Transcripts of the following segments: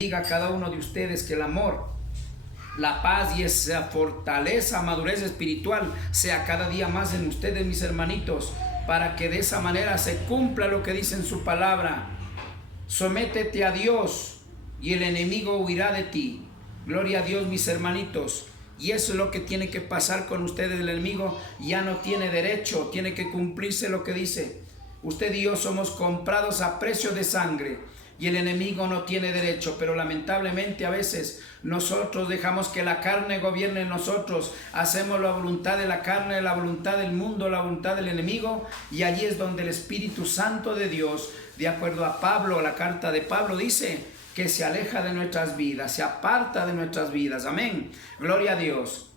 Diga a cada uno de ustedes que el amor, la paz y esa fortaleza, madurez espiritual sea cada día más en ustedes, mis hermanitos, para que de esa manera se cumpla lo que dice en su palabra. Sométete a Dios y el enemigo huirá de ti. Gloria a Dios, mis hermanitos. Y eso es lo que tiene que pasar con ustedes. El enemigo ya no tiene derecho, tiene que cumplirse lo que dice. Usted y yo somos comprados a precio de sangre. Y el enemigo no tiene derecho, pero lamentablemente a veces nosotros dejamos que la carne gobierne en nosotros, hacemos la voluntad de la carne, la voluntad del mundo, la voluntad del enemigo, y allí es donde el Espíritu Santo de Dios, de acuerdo a Pablo, la carta de Pablo dice que se aleja de nuestras vidas, se aparta de nuestras vidas, amén, gloria a Dios.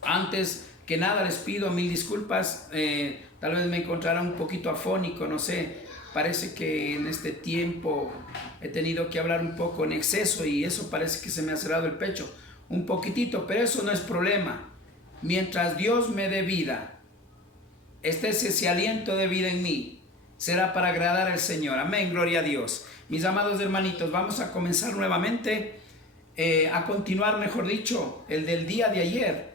Antes que nada les pido mil disculpas, tal vez me encontrará un poquito afónico, no sé. Parece que en este tiempo he tenido que hablar un poco en exceso y eso parece que se me ha cerrado el pecho un poquitito, pero eso no es problema. Mientras Dios me dé vida, ese aliento de vida en mí será para agradar al Señor. Amén, gloria a Dios. Mis amados hermanitos, vamos a comenzar nuevamente, a continuar, mejor dicho, el del día de ayer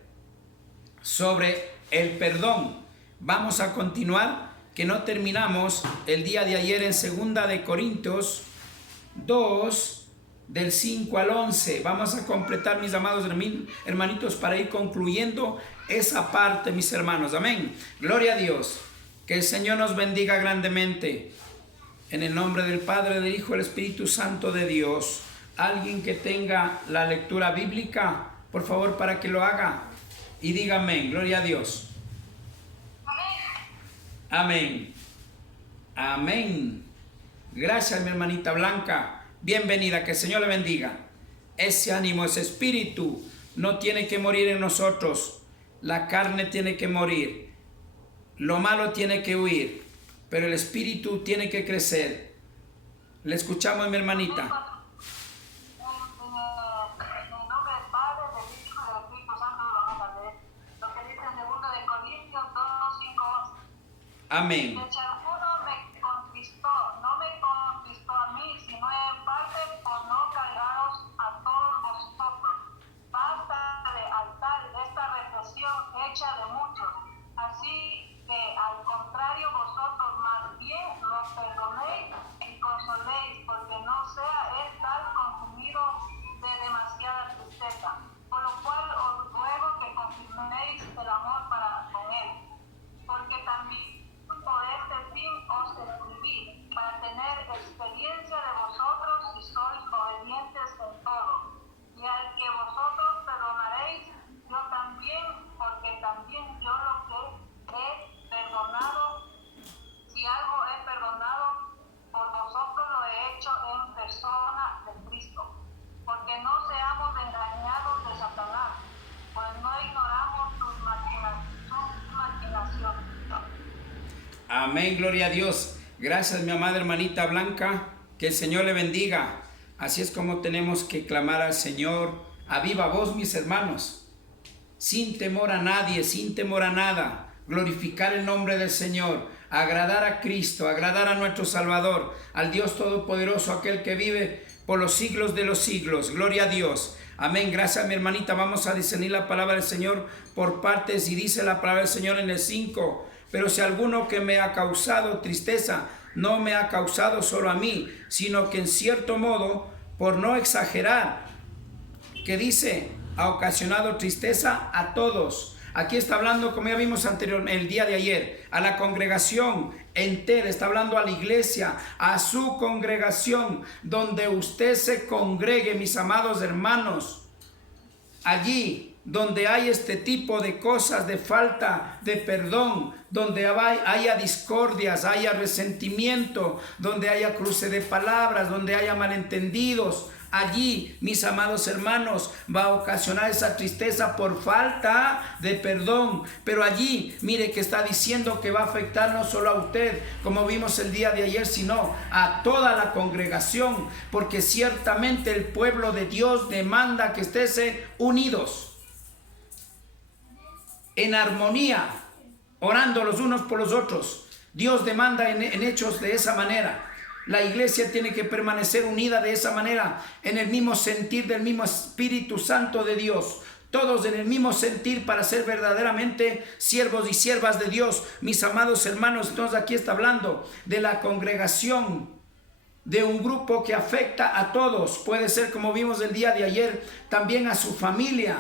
sobre el perdón. Vamos a continuar, que no terminamos el día de ayer en 2 de Corintios 2, del 5 al 11. Vamos a completar, mis amados hermanitos, para ir concluyendo esa parte, mis hermanos. Amén. Gloria a Dios. Que el Señor nos bendiga grandemente. En el nombre del Padre, del Hijo y del Espíritu Santo de Dios. Alguien que tenga la lectura bíblica, por favor, para que lo haga. Y diga amén. Gloria a Dios. Amén. Amén. Gracias, mi hermanita Blanca. Bienvenida, que el Señor le bendiga. Ese ánimo, ese espíritu no tiene que morir en nosotros. La carne tiene que morir. Lo malo tiene que huir. Pero el espíritu tiene que crecer. Le escuchamos, mi hermanita. Amén. No me conquistó a mí, sino en parte por no cargaros a todos vosotros. Basta de altar esta represión hecha de muchos. Así que al contrario vosotros más bien los perdonéis y consoléis, porque no sea él tal consumido de demasiada tristeza. Por lo cual os ruego que confirméis el amor para con él, porque también por este fin os escribí, para tener experiencia de vosotros si sois obedientes en todo. Y al que vosotros perdonaréis, yo también, porque también yo lo que he perdonado, si algo he perdonado, por vosotros lo he hecho en persona de Cristo. Porque no seamos engañados de Satanás, pues no ignoramos sus maquinaciones. Amén, gloria a Dios. Gracias, mi amada hermanita Blanca. Que el Señor le bendiga. Así es como tenemos que clamar al Señor a viva voz, mis hermanos, sin temor a nadie, sin temor a nada. Glorificar el nombre del Señor, agradar a Cristo, agradar a nuestro Salvador, al Dios Todopoderoso, aquel que vive por los siglos de los siglos. Gloria a Dios. Amén. Gracias, mi hermanita. Vamos a discernir la palabra del Señor por partes, y dice la palabra del Señor en el 5. Pero si alguno que me ha causado tristeza, no me ha causado solo a mí, sino que en cierto modo, por no exagerar, que dice, ha ocasionado tristeza a todos. Aquí está hablando, como ya vimos el día de ayer, a la congregación entera, está hablando a la iglesia, a su congregación, donde usted se congregue, mis amados hermanos. Allí donde hay este tipo de cosas, de falta de perdón, donde haya discordias, haya resentimiento, donde haya cruce de palabras, donde haya malentendidos, allí, mis amados hermanos, va a ocasionar esa tristeza por falta de perdón. Pero allí, mire que está diciendo que va a afectar no solo a usted, como vimos el día de ayer, sino a toda la congregación, porque ciertamente el pueblo de Dios demanda que estén unidos, en armonía, orando los unos por los otros. Dios demanda en hechos de esa manera. La iglesia tiene que permanecer unida de esa manera, en el mismo sentir del mismo Espíritu Santo de Dios. Todos en el mismo sentir para ser verdaderamente siervos y siervas de Dios. Mis amados hermanos, entonces aquí está hablando de la congregación, de un grupo que afecta a todos. Puede ser, como vimos el día de ayer, también a su familia.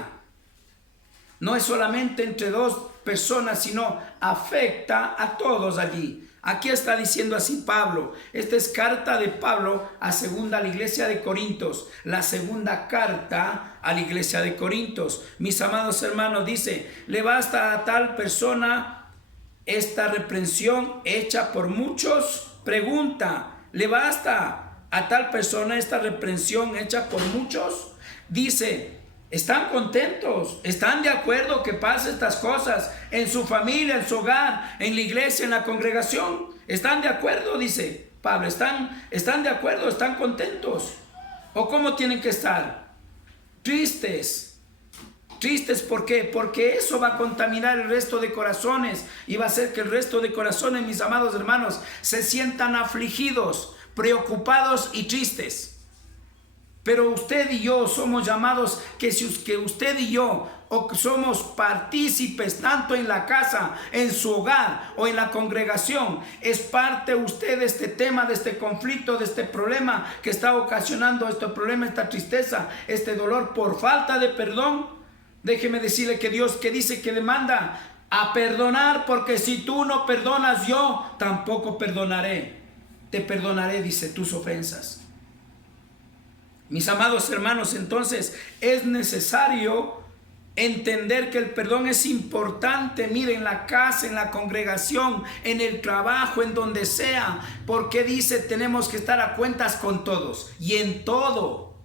No es solamente entre dos personas, sino afecta a todos allí. Aquí está diciendo así Pablo. Esta es carta de Pablo a la iglesia de Corintios. La segunda carta a la iglesia de Corintios. Mis amados hermanos, dice: le basta a tal persona esta reprensión hecha por muchos. Pregunta: ¿le basta a tal persona esta reprensión hecha por muchos? Dice: ¿están contentos? ¿Están de acuerdo que pase estas cosas en su familia, en su hogar, en la iglesia, en la congregación? ¿Están de acuerdo? Dice Pablo. ¿Están de acuerdo? ¿Están contentos? ¿O cómo tienen que estar? Tristes. Tristes, ¿por qué? Porque eso va a contaminar el resto de corazones y va a hacer que el resto de corazones, mis amados hermanos, se sientan afligidos, preocupados y tristes. Pero usted y yo somos llamados que usted y yo somos partícipes tanto en la casa, en su hogar o en la congregación. Es parte usted de este tema, de este conflicto, de este problema que está ocasionando este problema, esta tristeza, este dolor por falta de perdón. Déjeme decirle que Dios, que dice que demanda a perdonar, porque si tú no perdonas, yo tampoco perdonaré. Te perdonaré, dice, tus ofensas. Mis amados hermanos, entonces es necesario entender que el perdón es importante. Mire, en la casa, en la congregación, en el trabajo, en donde sea, porque dice tenemos que estar a cuentas con todos y en todo.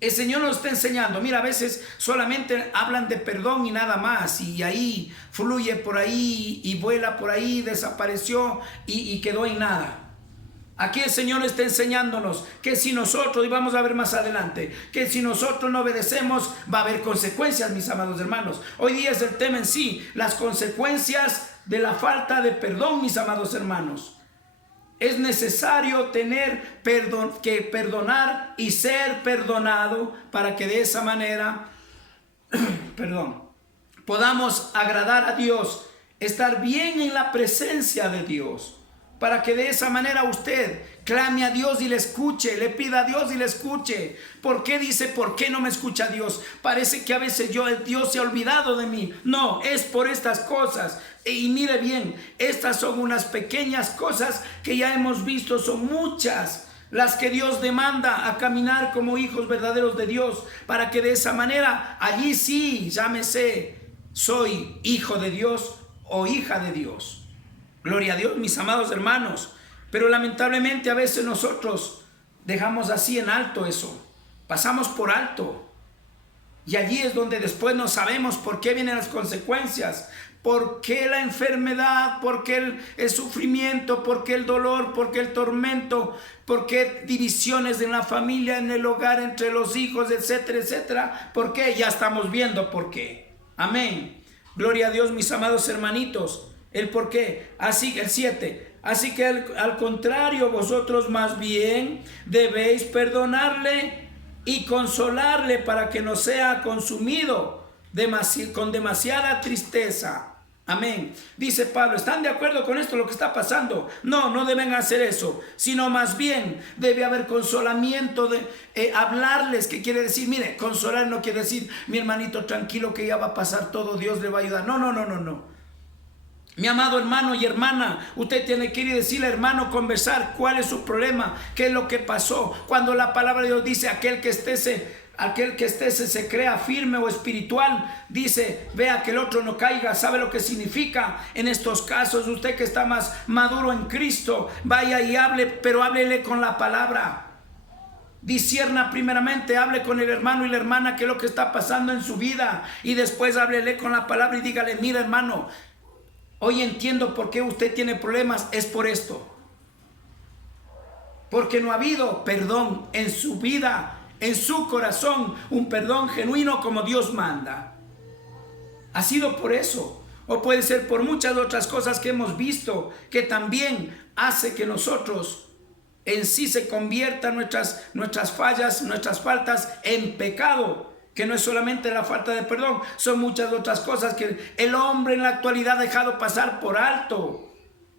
El Señor nos está enseñando. Mira, a veces solamente hablan de perdón y nada más, y ahí fluye por ahí y vuela por ahí, desapareció y quedó en nada. Aquí el Señor está enseñándonos que si nosotros, y vamos a ver más adelante, que si nosotros no obedecemos va a haber consecuencias, mis amados hermanos. Hoy día es el tema en sí, las consecuencias de la falta de perdón, mis amados hermanos. Es necesario tener perdón, que perdonar y ser perdonado para que de esa manera, podamos agradar a Dios, estar bien en la presencia de Dios. Para que de esa manera usted clame a Dios y le escuche, le pida a Dios y le escuche. ¿Por qué dice, por qué no me escucha Dios? Parece que a veces Dios se ha olvidado de mí. No, es por estas cosas. Y mire bien, estas son unas pequeñas cosas que ya hemos visto, son muchas las que Dios demanda a caminar como hijos verdaderos de Dios, para que de esa manera, allí sí, llámese, soy hijo de Dios o hija de Dios. Gloria a Dios, mis amados hermanos. Pero lamentablemente a veces nosotros dejamos así en alto eso. Pasamos por alto. Y allí es donde después no sabemos por qué vienen las consecuencias. ¿Por qué la enfermedad? ¿Por qué el sufrimiento? ¿Por qué el dolor? ¿Por qué el tormento? ¿Por qué divisiones en la familia, en el hogar, entre los hijos, etcétera, etcétera? ¿Por qué? Ya estamos viendo por qué. Amén. Gloria a Dios, mis amados hermanitos. El por qué. Así, el 7. Así que al contrario, vosotros más bien debéis perdonarle y consolarle para que no sea consumido con demasiada tristeza. Amén. Dice Pablo, ¿están de acuerdo con esto, lo que está pasando? No, no deben hacer eso, sino más bien debe haber consolamiento, de hablarles, que quiere decir, mire, consolar no quiere decir, mi hermanito, tranquilo que ya va a pasar todo, Dios le va a ayudar. No. Mi amado hermano y hermana, usted tiene que ir y decirle, hermano, conversar cuál es su problema, qué es lo que pasó. Cuando la palabra de Dios dice aquel que esté se crea firme o espiritual, dice, vea que el otro no caiga. ¿Sabe lo que significa? En estos casos, usted que está más maduro en Cristo, vaya y hable, pero háblele con la palabra. Discierna primeramente, hable con el hermano y la hermana qué es lo que está pasando en su vida, y después háblele con la palabra y dígale, mira hermano, hoy entiendo por qué usted tiene problemas, es por esto. Porque no ha habido perdón en su vida, en su corazón, un perdón genuino como Dios manda. Ha sido por eso, o puede ser por muchas otras cosas que hemos visto, que también hace que nosotros en sí se conviertan nuestras fallas, nuestras faltas en pecado, que no es solamente la falta de perdón, son muchas otras cosas que el hombre en la actualidad ha dejado pasar por alto.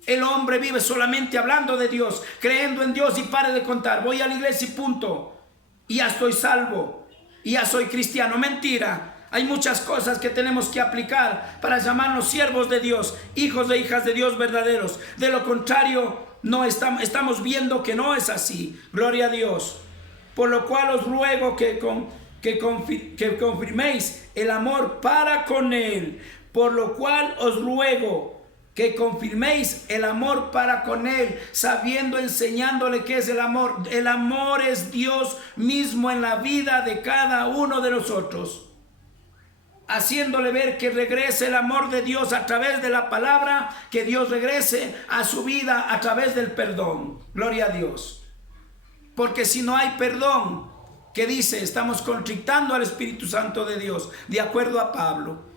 El hombre vive solamente hablando de Dios, creyendo en Dios y pare de contar. Voy a la iglesia y punto. Y ya estoy salvo. Y ya soy cristiano. Mentira. Hay muchas cosas que tenemos que aplicar para llamarnos siervos de Dios, hijos e hijas de Dios verdaderos. De lo contrario, no estamos viendo que no es así. Gloria a Dios. Por lo cual os ruego que confirméis el amor para con Él. Por lo cual os ruego que confirméis el amor para con Él, sabiendo, enseñándole qué es el amor. El amor es Dios mismo en la vida de cada uno de nosotros, haciéndole ver que regrese el amor de Dios a través de la palabra, que Dios regrese a su vida a través del perdón. Gloria a Dios. Porque si no hay perdón, ¿qué dice? Estamos contrictando al Espíritu Santo de Dios, de acuerdo a Pablo.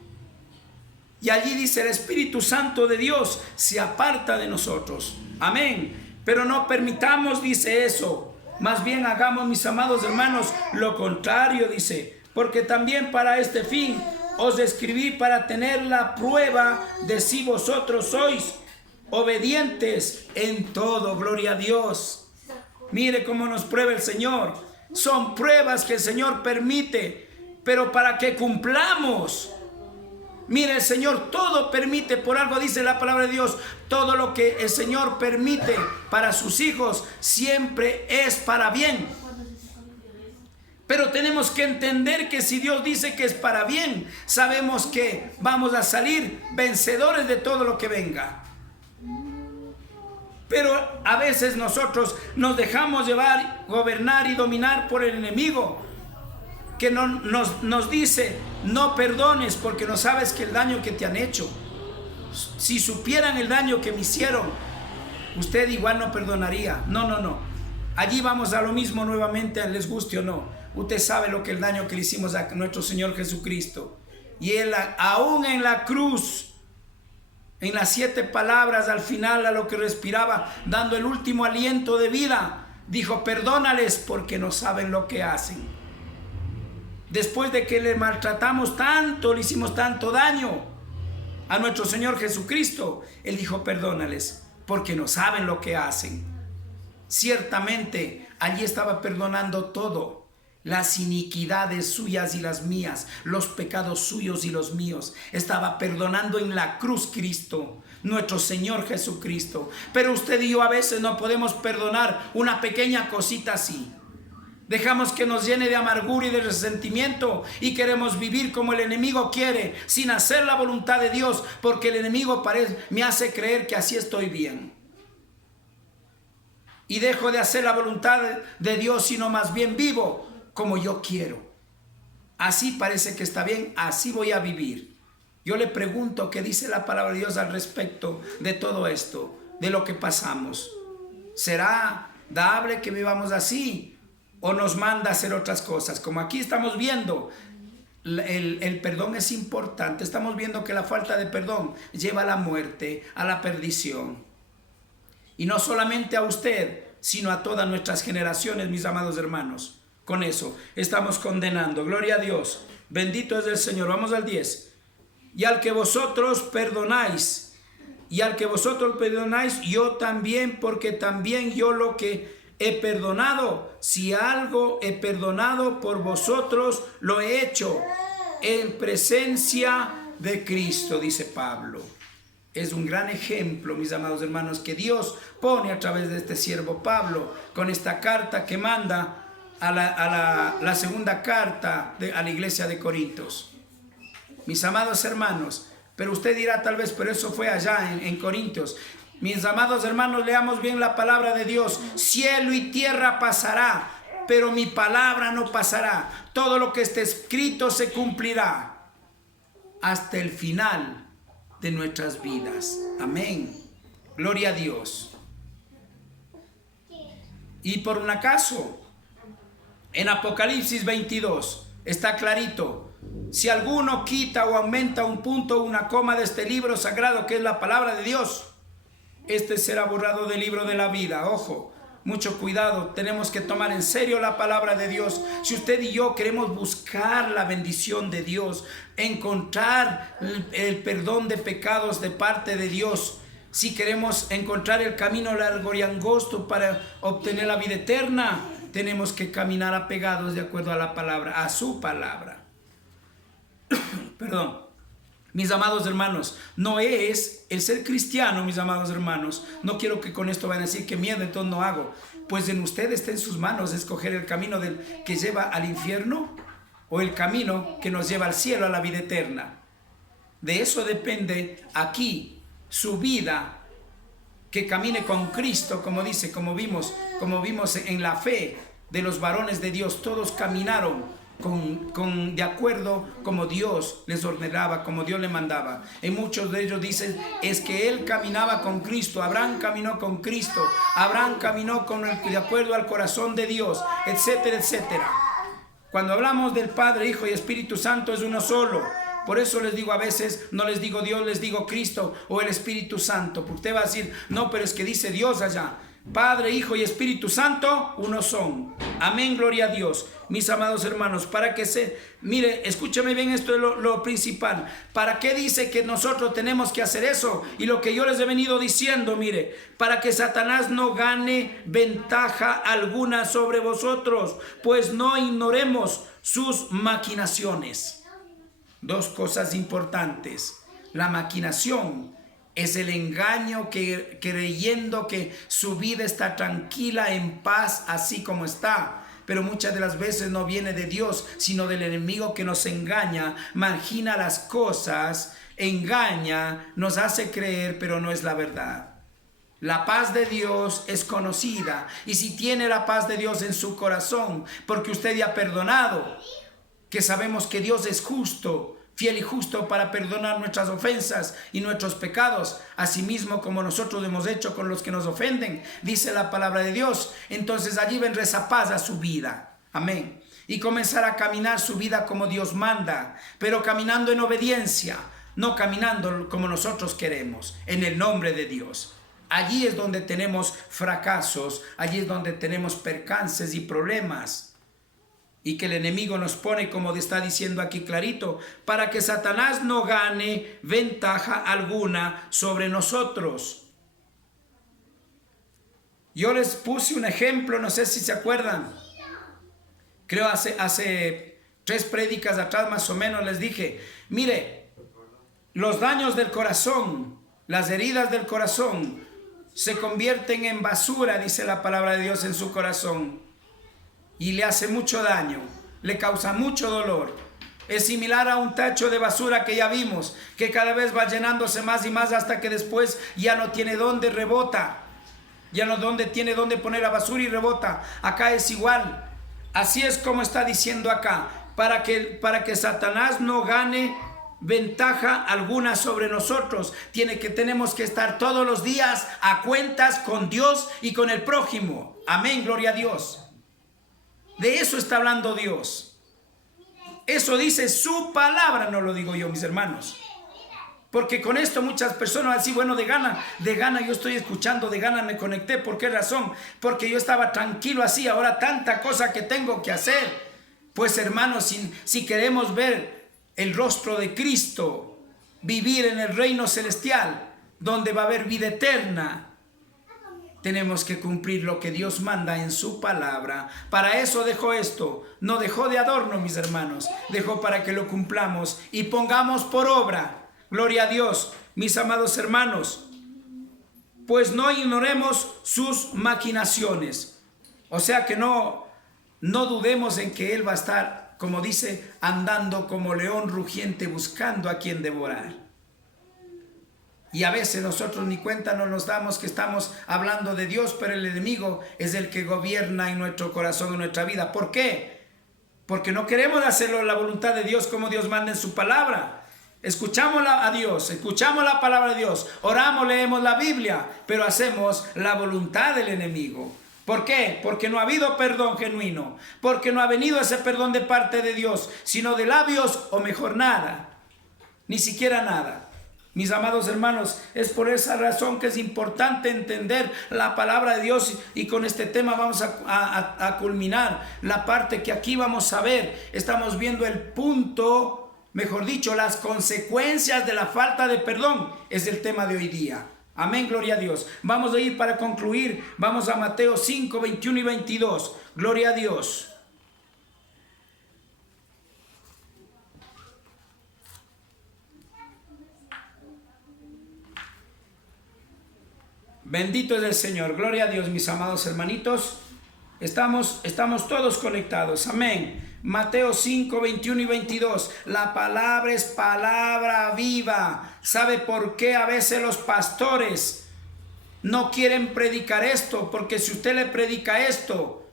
Y allí dice, el Espíritu Santo de Dios se aparta de nosotros. Amén. Pero no permitamos, dice eso. Más bien hagamos, mis amados hermanos, lo contrario, dice. Porque también para este fin os escribí, para tener la prueba de si vosotros sois obedientes en todo. Gloria a Dios. Mire cómo nos prueba el Señor. Son pruebas que el Señor permite, pero para que cumplamos. Mire, el Señor todo permite, por algo dice la palabra de Dios, todo lo que el Señor permite para sus hijos siempre es para bien. Pero tenemos que entender que si Dios dice que es para bien, sabemos que vamos a salir vencedores de todo lo que venga. Pero a veces nosotros nos dejamos llevar, gobernar y dominar por el enemigo, que nos dice, no perdones porque no sabes que el daño que te han hecho. Si supieran el daño que me hicieron, usted igual no perdonaría. No. Allí vamos a lo mismo nuevamente, les guste o no. Usted sabe lo que el daño que le hicimos a nuestro Señor Jesucristo. Y Él, aún en la cruz, en las 7 palabras al final, a lo que respiraba, dando el último aliento de vida, dijo, perdónales porque no saben lo que hacen. Después de que le maltratamos tanto, le hicimos tanto daño a nuestro Señor Jesucristo, Él dijo, perdónales, porque no saben lo que hacen. Ciertamente, allí estaba perdonando todo, las iniquidades suyas y las mías, los pecados suyos y los míos. Estaba perdonando en la cruz Cristo, nuestro Señor Jesucristo. Pero usted y yo a veces no podemos perdonar una pequeña cosita así. Dejamos que nos llene de amargura y de resentimiento y queremos vivir como el enemigo quiere, sin hacer la voluntad de Dios, porque el enemigo me hace creer que así estoy bien. Y dejo de hacer la voluntad de Dios, sino más bien vivo como yo quiero. Así parece que está bien, así voy a vivir. Yo le pregunto qué dice la palabra de Dios al respecto de todo esto, de lo que pasamos. ¿Será dable que vivamos así? ¿O nos manda a hacer otras cosas? Como aquí estamos viendo, el perdón es importante. Estamos viendo que la falta de perdón lleva a la muerte, a la perdición. Y no solamente a usted, sino a todas nuestras generaciones, mis amados hermanos. Con eso estamos condenando. Gloria a Dios. Bendito es el Señor. Vamos al 10. Y al que vosotros perdonáis, yo también, porque también yo lo que he perdonado, si algo he perdonado por vosotros, lo he hecho en presencia de Cristo, dice Pablo. Es un gran ejemplo, mis amados hermanos, que Dios pone a través de este siervo Pablo, con esta carta que manda a la segunda carta a la iglesia de Corintios. Mis amados hermanos, pero usted dirá tal vez, pero eso fue allá en Corintios. Mis amados hermanos, leamos bien la palabra de Dios. Cielo y tierra pasará, pero mi palabra no pasará. Todo lo que esté escrito se cumplirá hasta el final de nuestras vidas. Amén. Gloria a Dios. Y por un acaso, en Apocalipsis 22 está clarito. Si alguno quita o aumenta un punto o una coma de este libro sagrado que es la palabra de Dios, este será borrado del libro de la vida. Ojo, mucho cuidado. Tenemos que tomar en serio la palabra de Dios. Si usted y yo queremos buscar la bendición de Dios, encontrar el perdón de pecados de parte de Dios, si queremos encontrar el camino largo y angosto para obtener la vida eterna, tenemos que caminar apegados de acuerdo a la palabra, a su palabra. Perdón. Mis amados hermanos, no es el ser cristiano, mis amados hermanos. No quiero que con esto vayan a decir que miedo, entonces no hago. Pues en usted está en sus manos escoger el camino que lleva al infierno o el camino que nos lleva al cielo, a la vida eterna. De eso depende aquí su vida, que camine con Cristo, como dice, como vimos en la fe de los varones de Dios. Todos caminaron de acuerdo como Dios les ordenaba, como Dios le mandaba. Y muchos de ellos dicen, es que él caminaba con Cristo. Abraham caminó con Cristo, Abraham caminó de acuerdo al corazón de Dios, etcétera, etcétera. Cuando hablamos del Padre, Hijo y Espíritu Santo, es uno solo. Por eso les digo a veces, no les digo Dios, les digo Cristo o el Espíritu Santo. Porque usted va a decir, no, pero es que dice Dios allá. Padre, Hijo y Espíritu Santo, uno son. Amén, gloria a Dios. Mis amados hermanos, mire, escúchame bien, esto es lo principal. ¿Para qué dice que nosotros tenemos que hacer eso? Y lo que yo les he venido diciendo, mire, para que Satanás no gane ventaja alguna sobre vosotros, pues no ignoremos sus maquinaciones. Dos cosas importantes. La maquinación es el engaño creyendo que su vida está tranquila, en paz, así como está. Pero muchas de las veces no viene de Dios, sino del enemigo que nos engaña, margina las cosas, engaña, nos hace creer, pero no es la verdad. La paz de Dios es conocida. Y si tiene la paz de Dios en su corazón, porque usted ya ha perdonado, que sabemos que Dios es justo, fiel y justo para perdonar nuestras ofensas y nuestros pecados, asimismo como nosotros hemos hecho con los que nos ofenden, dice la palabra de Dios. Entonces allí vendrá esa paz a su vida. Amén. Y comenzar a caminar su vida como Dios manda, pero caminando en obediencia, no caminando como nosotros queremos, en el nombre de Dios. Allí es donde tenemos fracasos, allí es donde tenemos percances y problemas. Y que el enemigo nos pone, como está diciendo aquí clarito, para que Satanás no gane ventaja alguna sobre nosotros. Yo les puse un ejemplo, no sé si se acuerdan. Creo hace 3 prédicas atrás más o menos les dije, mire, los daños del corazón, las heridas del corazón, se convierten en basura, dice la palabra de Dios, en su corazón. Y le hace mucho daño, le causa mucho dolor. Es similar a un tacho de basura que ya vimos, que cada vez va llenándose más y más hasta que después ya no tiene dónde rebota. Ya no tiene dónde poner la basura y rebota. Acá es igual. Así es como está diciendo acá. Para que Satanás no gane ventaja alguna sobre nosotros. Tenemos que estar todos los días a cuentas con Dios y con el prójimo. Amén, gloria a Dios. De eso está hablando Dios. Eso dice su palabra, no lo digo yo, mis hermanos. Porque con esto muchas personas van a decir, bueno, de gana yo estoy escuchando, de gana me conecté. ¿Por qué razón? Porque yo estaba tranquilo así, ahora tanta cosa que tengo que hacer. Pues hermanos, si queremos ver el rostro de Cristo, vivir en el reino celestial, donde va a haber vida eterna, tenemos que cumplir lo que Dios manda en su palabra. Para eso dejó esto. No dejó de adorno, mis hermanos. Dejó para que lo cumplamos y pongamos por obra. Gloria a Dios, mis amados hermanos. Pues no ignoremos sus maquinaciones. O sea que no dudemos en que Él va a estar, como dice, andando como león rugiente buscando a quien devorar. Y a veces nosotros ni cuenta no nos damos que estamos hablando de Dios, pero el enemigo es el que gobierna en nuestro corazón, en nuestra vida. ¿Por qué? Porque no queremos hacerlo la voluntad de Dios como Dios manda en su palabra. Escuchamos a Dios, escuchamos la palabra de Dios, oramos, leemos la Biblia, pero hacemos la voluntad del enemigo. ¿Por qué? Porque no ha habido perdón genuino, porque no ha venido ese perdón de parte de Dios, sino de labios o mejor nada, ni siquiera nada. Mis amados hermanos, es por esa razón que es importante entender la palabra de Dios, y con este tema vamos a culminar la parte que aquí vamos a ver. Estamos viendo el punto, mejor dicho, las consecuencias de la falta de perdón. Es el tema de hoy día. Amén, gloria a Dios. Vamos a ir para concluir. Vamos a Mateo 5, 21 y 22. Gloria a Dios. Bendito es el Señor. Gloria a Dios, mis amados hermanitos. Estamos todos conectados. Amén. Mateo 5, 21 y 22. La palabra es palabra viva. ¿Sabe por qué a veces los pastores no quieren predicar esto? Porque si usted le predica esto,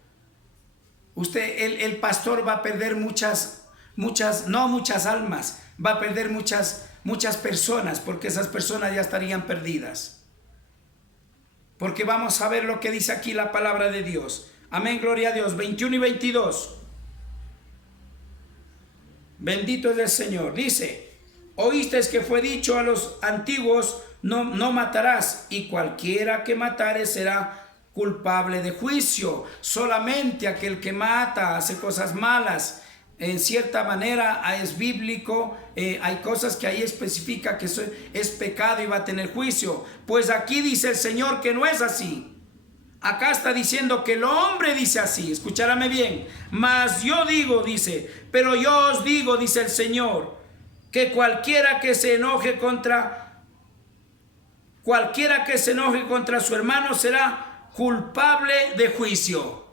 el pastor va a perder muchas almas. Va a perder muchas personas, porque esas personas ya estarían perdidas. Porque vamos a ver lo que dice aquí la palabra de Dios. Amén, gloria a Dios. 21 y 22. Bendito es el Señor. Dice: oísteis que fue dicho a los antiguos, no matarás, y cualquiera que matare será culpable de juicio. Solamente aquel que mata, hace cosas malas, en cierta manera es bíblico, hay cosas que ahí especifica que es pecado y va a tener juicio. Pues aquí dice el Señor que no es así. Acá está diciendo que el hombre dice así, escuchárame bien. Mas yo digo, dice, pero yo os digo, dice el Señor, que cualquiera que se enoje contra su hermano será culpable de juicio.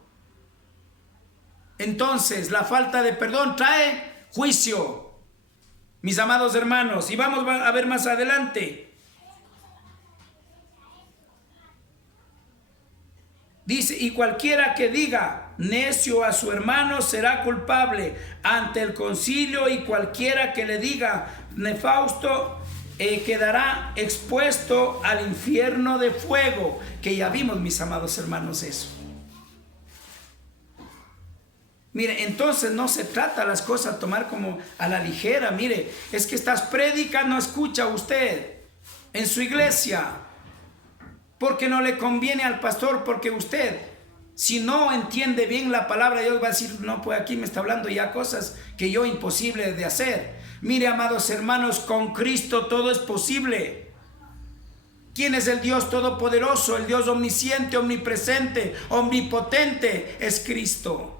Entonces, la falta de perdón trae juicio, mis amados hermanos. Y vamos a ver más adelante. Dice: y cualquiera que diga necio a su hermano será culpable ante el concilio, y cualquiera que le diga nefasto quedará expuesto al infierno de fuego. Que ya vimos, mis amados hermanos, eso. Mire, entonces no se trata las cosas tomar como a la ligera. Mire, es que estas prédicas no escucha usted en su iglesia porque no le conviene al pastor, porque usted, si no entiende bien la palabra, Dios va a decir: no, pues aquí me está hablando ya cosas que yo imposible de hacer. Mire, amados hermanos, con Cristo todo es posible. ¿Quién es el Dios todopoderoso? El Dios omnisciente, omnipresente, omnipotente es Cristo.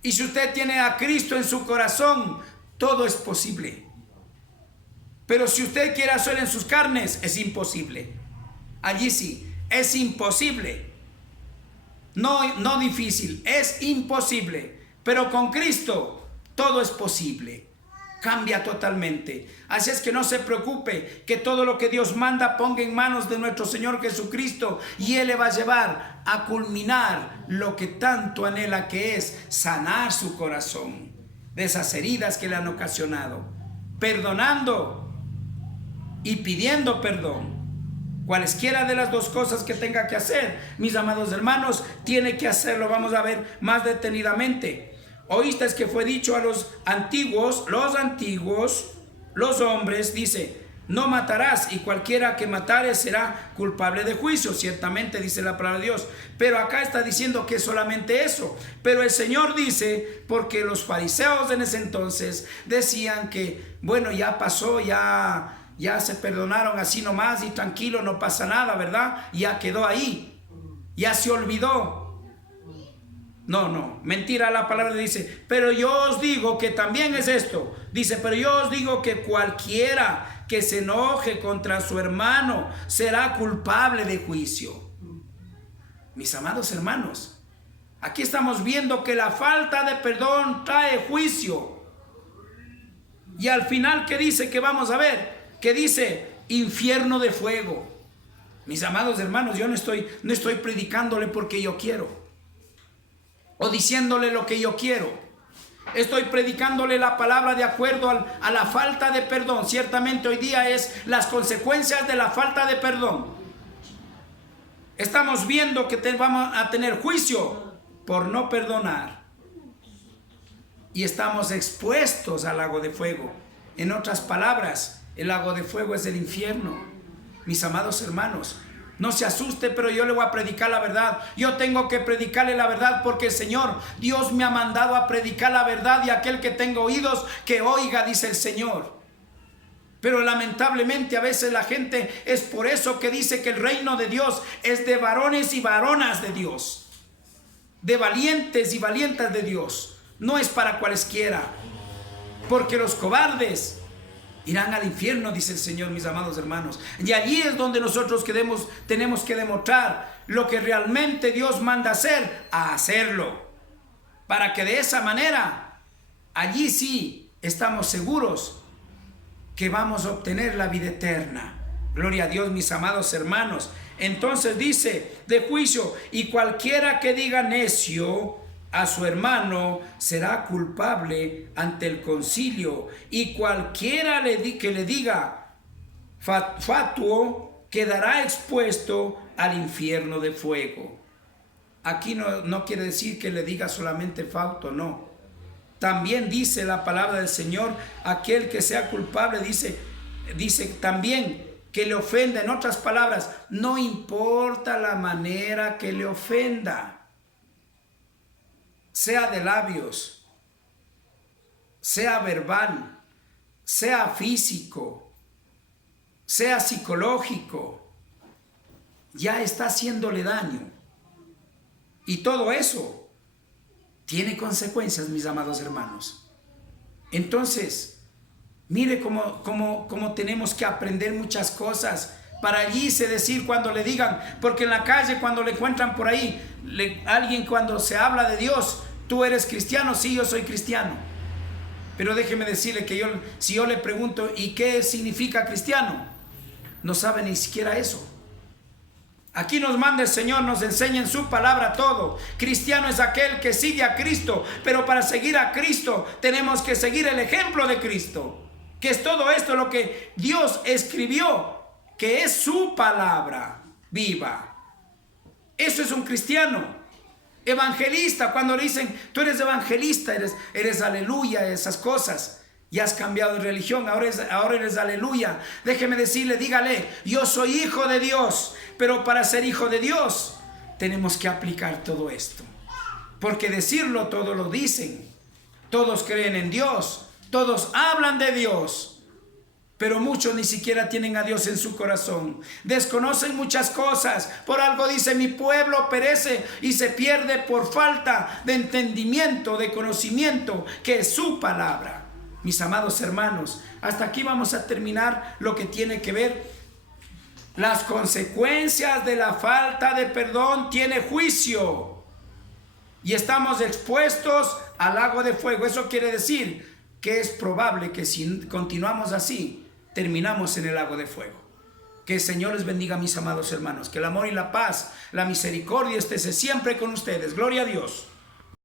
Y si usted tiene a Cristo en su corazón, todo es posible. Pero si usted quiere hacerlo en sus carnes, es imposible. Allí sí, es imposible. No difícil, es imposible. Pero con Cristo, todo es posible. Cambia totalmente. Así es que no se preocupe, que todo lo que Dios manda ponga en manos de nuestro Señor Jesucristo, y Él le va a llevar a culminar lo que tanto anhela, que es sanar su corazón de esas heridas que le han ocasionado, perdonando y pidiendo perdón. Cualesquiera de las dos cosas que tenga que hacer, mis amados hermanos, tiene que hacerlo. Vamos a ver más detenidamente. Oísteis que fue dicho a los antiguos, los hombres, dice: no matarás, y cualquiera que matare será culpable de juicio. Ciertamente, dice la palabra de Dios. Pero acá está diciendo que es solamente eso. Pero el Señor dice, porque los fariseos en ese entonces decían que, bueno, ya pasó, ya se perdonaron así nomás y tranquilo, no pasa nada, ¿verdad? Ya quedó ahí, ya se olvidó. No, mentira, la palabra dice: pero yo os digo que también es esto. Dice: pero yo os digo que cualquiera que se enoje contra su hermano será culpable de juicio. Mis amados hermanos, aquí estamos viendo que la falta de perdón trae juicio. Y al final, ¿qué dice? Que vamos a ver, que dice: infierno de fuego. Mis amados hermanos, yo no estoy predicándole porque yo quiero, o diciéndole lo que yo quiero. Estoy predicándole la palabra de acuerdo a la falta de perdón. Ciertamente hoy día es las consecuencias de la falta de perdón. Estamos viendo que vamos a tener juicio por no perdonar, y estamos expuestos al lago de fuego. En otras palabras, El lago de fuego es el infierno. Mis amados hermanos, no se asuste, pero yo le voy a predicar la verdad. Yo tengo que predicarle la verdad porque el Señor, Dios me ha mandado a predicar la verdad, y aquel que tenga oídos, que oiga, dice el Señor. Pero lamentablemente a veces la gente, es por eso que dice que el reino de Dios es de varones y varonas de Dios, de valientes y valientas de Dios. No es para cualesquiera, porque los cobardes irán al infierno, dice el Señor, mis amados hermanos. Y allí es donde nosotros tenemos que demostrar lo que realmente Dios manda hacer, a hacerlo, para que de esa manera, allí sí estamos seguros que vamos a obtener la vida eterna. Gloria a Dios, mis amados hermanos. Entonces dice, de juicio, y cualquiera que diga necio a su hermano será culpable ante el concilio, y cualquiera que le diga fatuo quedará expuesto al infierno de fuego. Aquí no quiere decir que le diga solamente fauto, no. También dice la palabra del Señor, aquel que sea culpable, dice también que le ofenda. En otras palabras, no importa la manera que le ofenda, sea de labios, sea verbal, sea físico, sea psicológico, ya está haciéndole daño. Y todo eso tiene consecuencias, mis amados hermanos. Entonces, mire cómo tenemos que aprender muchas cosas para allí se decir cuando le digan, porque en la calle cuando le encuentran por ahí, alguien cuando se habla de Dios, ¿tú eres cristiano? Sí, yo soy cristiano. Pero déjeme decirle que si yo le pregunto, ¿y qué significa cristiano? No sabe ni siquiera eso. Aquí nos manda el Señor, nos enseña en su palabra todo. Cristiano es aquel que sigue a Cristo, pero para seguir a Cristo tenemos que seguir el ejemplo de Cristo, que es todo esto lo que Dios escribió, que es su palabra viva. Eso es un cristiano. Evangelista, cuando le dicen, tú eres evangelista, eres aleluya, esas cosas. Ya has cambiado de religión, ahora eres aleluya. Déjeme decirle, dígale, yo soy hijo de Dios. Pero para ser hijo de Dios tenemos que aplicar todo esto. Porque decirlo todos lo dicen. Todos creen en Dios. Todos hablan de Dios. Pero muchos ni siquiera tienen a Dios en su corazón. Desconocen muchas cosas. Por algo dice, mi pueblo perece y se pierde por falta de entendimiento, de conocimiento, que es su palabra. Mis amados hermanos, hasta aquí vamos a terminar lo que tiene que ver. Las consecuencias de la falta de perdón tiene juicio. Y estamos expuestos al lago de fuego. Eso quiere decir que es probable que si continuamos así, terminamos en el lago de fuego. Que el Señor les bendiga, mis amados hermanos. Que el amor y la paz, la misericordia esté siempre con ustedes. Gloria a Dios.